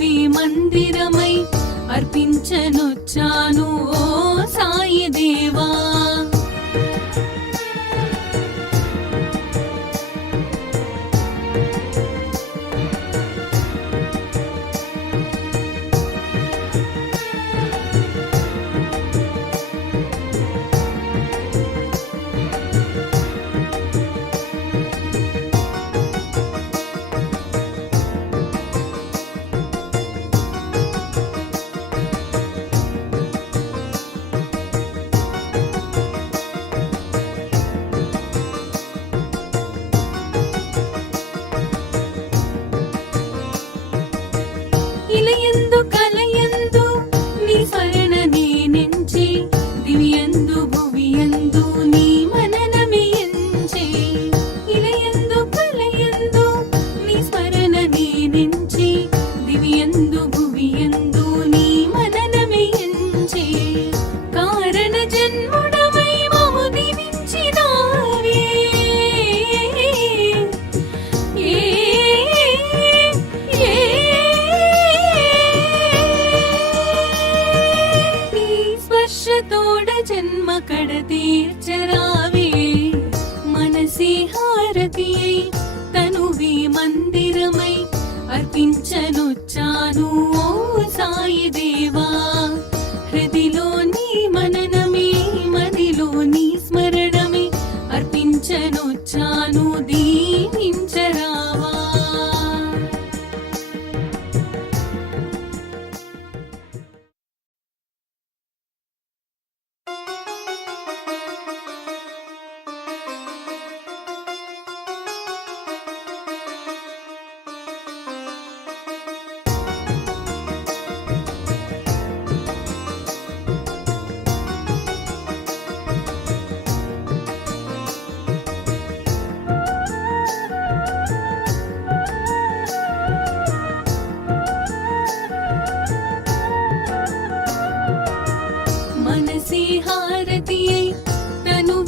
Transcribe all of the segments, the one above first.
శ్రీ మందిరమై అర్పించనొచ్చాను ఓ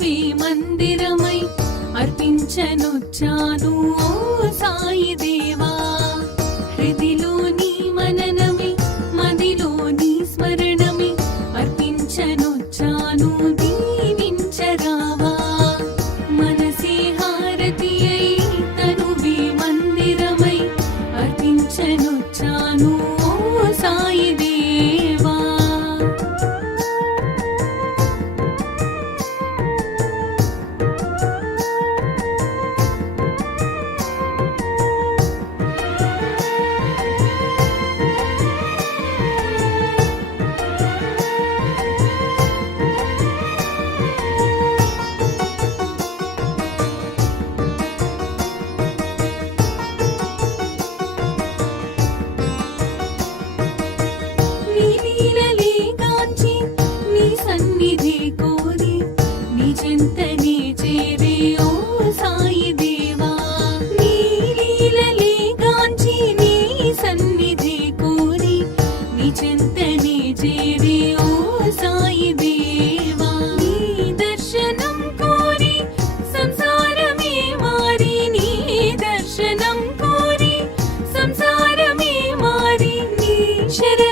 తనువే మందిరమై అర్పించనొచ్చాను ఓ సాయి దేవా. హృదిలో నీ మననమే మదిలో నీ స్మరణమే అర్పించను చెంతనే చేరే ఓ సాయి దేవా. నీ లీలలే గాంచి నీ సన్నిధి కోరి. నీ చెంతనే చేరే ఓ సాయి దేవా. నీ దర్శనం కోరి సంసారమే మారి. నీ దర్శనం కోరి సంసారమే మారి. నీ శరణు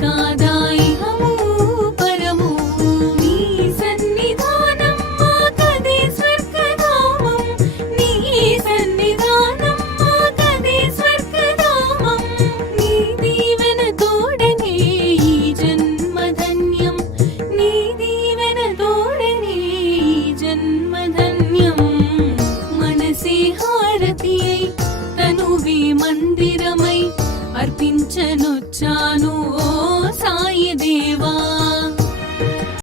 কাদা